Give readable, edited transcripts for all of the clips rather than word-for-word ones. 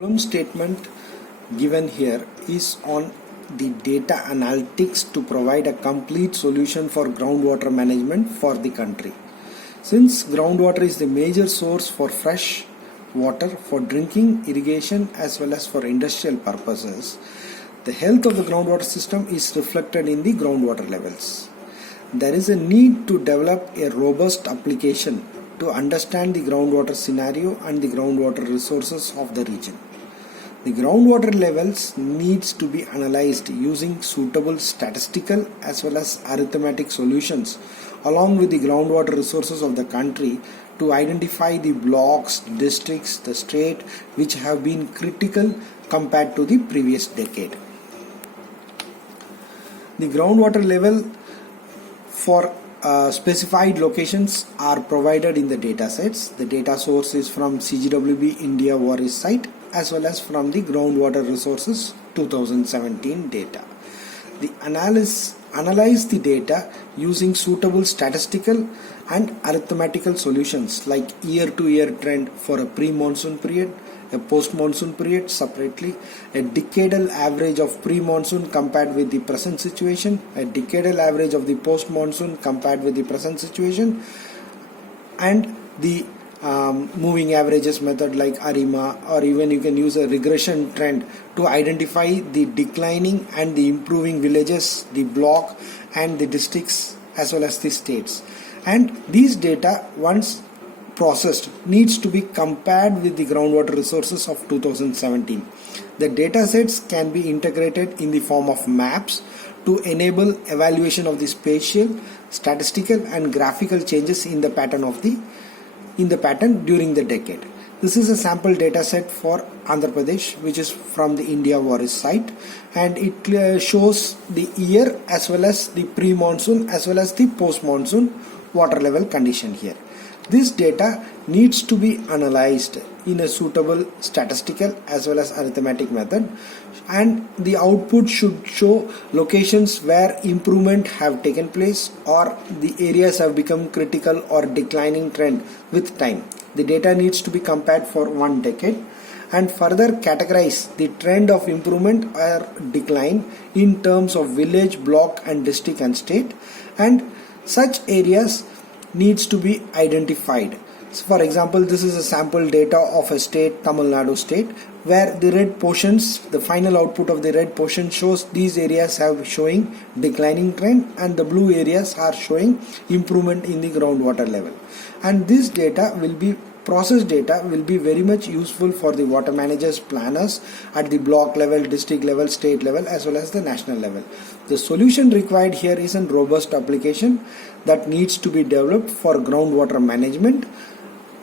Problem statement given here is on the data analytics to provide a complete solution for groundwater management for the country. Since groundwater is the major source for fresh water for drinking, irrigation as well as for industrial purposes, the health of the groundwater system is reflected in the groundwater levels. There is a need to develop a robust application to understand the groundwater scenario and the groundwater resources of the region. The groundwater levels needs to be analyzed using suitable statistical as well as arithmetic solutions along with the groundwater resources of the country to identify the blocks, districts, the state which have been critical compared to the previous decade. The groundwater level for specified locations are provided in the data sets. The data source is from CGWB India DoWR site as well as from the groundwater resources 2017 data. The analyze the data using suitable statistical and arithmetical solutions like year-to-year trend for a pre-monsoon period, a post-monsoon period separately, a decadal average of pre-monsoon compared with the present situation, a decadal average of the post-monsoon compared with the present situation, and the moving averages method like ARIMA, or even you can use a regression trend to identify the declining and the improving villages, the block and the districts as well as the states. And these data once processed needs to be compared with the groundwater resources of 2017. The data sets can be integrated in the form of maps to enable evaluation of the spatial, statistical and graphical changes in the pattern during the decade. This is a sample data set for Andhra Pradesh, which is from the India DoWR site, and it shows the year as well as the pre-monsoon as well as the post-monsoon water level condition here. This data needs to be analyzed in a suitable statistical as well as arithmetic method, and the output should show locations where improvement have taken place or the areas have become critical or declining trend with time. The data needs to be compared for 1 decade and further categorize the trend of improvement or decline in terms of village, block and district and state, and such areas needs to be identified. So for example, this is a sample data of a state, Tamil Nadu state, where the red portions, the final output of the red portion shows these areas have showing declining trend and the blue areas are showing improvement in the groundwater level. And this data will be processed data will be very much useful for the water managers, planners at the block level, district level, state level as well as the national level. The solution required here is a robust application that needs to be developed for groundwater management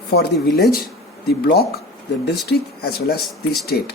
for the village, the block, the district as well as the state.